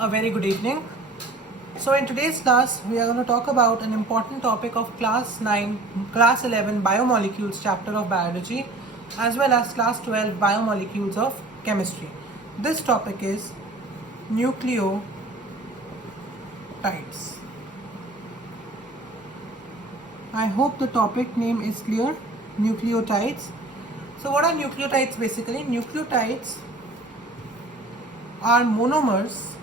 A very good evening. So in today's class, we are going to talk about an important topic of class 9, class 11 biomolecules chapter of biology, as well as class 12 biomolecules of chemistry. This topic is nucleotides. I hope the topic name is clear. Nucleotides. So what are nucleotides basically? Nucleotides are monomers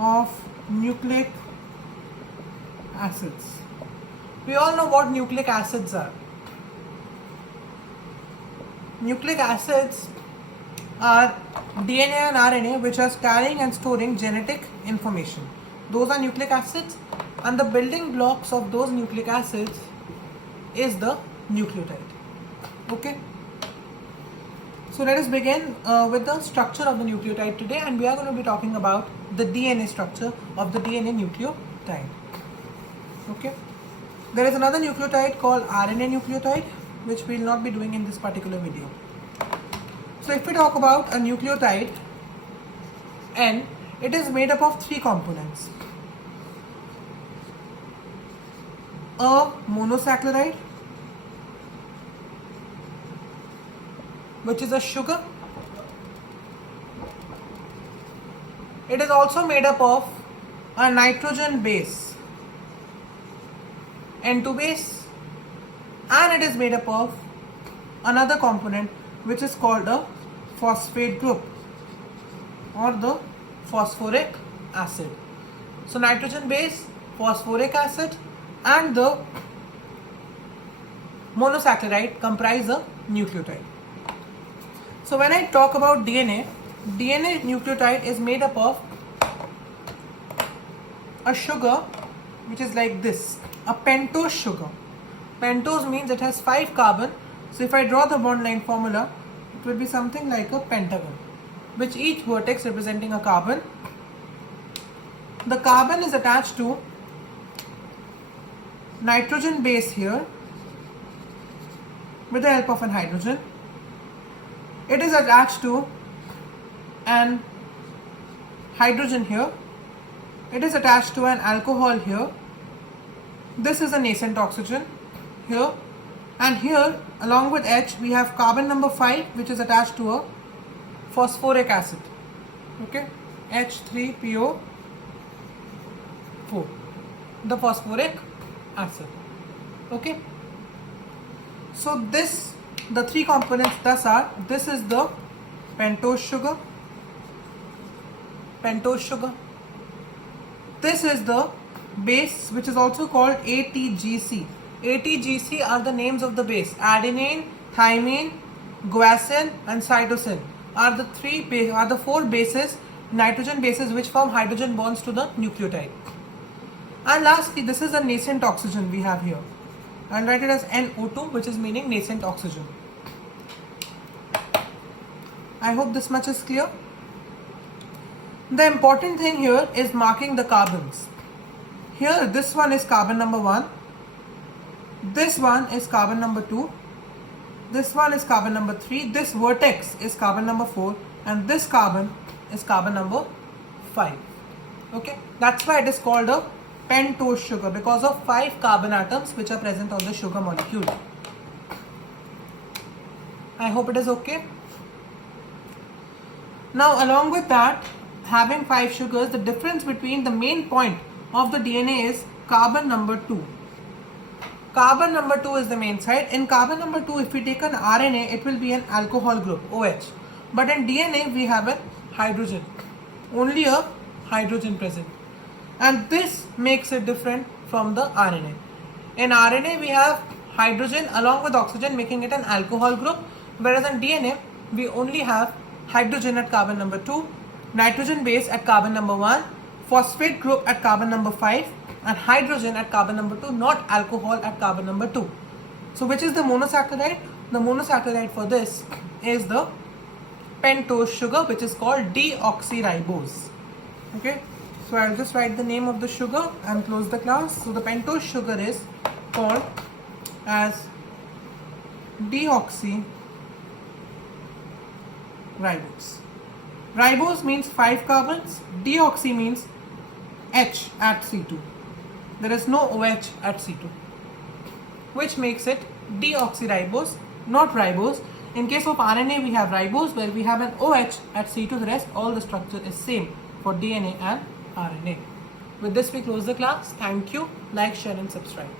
of nucleic acids. We all know what nucleic acids are. Nucleic acids are DNA and RNA which are carrying and storing genetic information. Those are nucleic acids, and the building blocks of those nucleic acids is the nucleotide. Okay. So let us begin with the structure of the nucleotide today, and we are going to be talking about the DNA structure of the DNA nucleotide. Okay. There is another nucleotide called RNA nucleotide, which we will not be doing in this particular video. So if we talk about a nucleotide N, it is made up of three components. A monosaccharide, which is a sugar. It is also made up of a nitrogen base, N2 base, and it is made up of another component which is called a phosphate group or the phosphoric acid. So nitrogen base, phosphoric acid, and the monosaccharide comprise a nucleotide. So when I talk about DNA nucleotide is made up of a sugar which is like this, a pentose sugar. Pentose means it has 5 carbon. So if I draw the bond line formula, it will be something like a pentagon, which each vertex representing a carbon. The carbon is attached to nitrogen base here with the help of an hydrogen. It is attached to an hydrogen here. It is attached to an alcohol here. This is a nascent oxygen here. And here, along with H, we have carbon number 5, which is attached to a phosphoric acid. Okay, H3PO4, the phosphoric acid. Okay. So the three components thus are, this is the pentose sugar. This is the base, which is also called ATGC. ATGC are the names of the base. Adenine, thymine, guanine, and cytosine are the 4 bases, nitrogen bases, which form hydrogen bonds to the nucleotide. And lastly, this is the nascent oxygen we have here. I'll write it as NO2, which is meaning nascent oxygen. I hope this much is clear. The important thing here is marking the carbons. Here, this one is carbon number 1. This one is carbon number 2. This one is carbon number 3. This vertex is carbon number 4. And this carbon is carbon number 5. Okay, that's why it is called a pentose sugar, because of 5 carbon atoms which are present on the sugar molecule. I hope it is okay. Now, along with that, having 5 sugars, the difference between the main point of the DNA is carbon number 2. Carbon number 2 is the main site. In carbon number 2, if we take an RNA, it will be an alcohol group, OH. But in DNA, we have a hydrogen. Only a hydrogen present. And this makes it different from the RNA. In RNA, we have hydrogen along with oxygen, making it an alcohol group. Whereas in DNA, we only have hydrogen at carbon number 2, nitrogen base at carbon number 1, phosphate group at carbon number 5, and hydrogen at carbon number 2, not alcohol at carbon number 2. So which is the monosaccharide? The monosaccharide for this is the pentose sugar, which is called deoxyribose. Okay, so I'll just write the name of the sugar and close the class. So the pentose sugar is called as deoxyribose. Ribose means 5 carbons. Deoxy means H at C2. There is no OH at C2, which makes it deoxyribose, not ribose. In case of RNA, we have ribose where we have an OH at C2. The rest, all the structure is same for DNA and RNA. With this, we close the class. Thank you. Like, share and subscribe.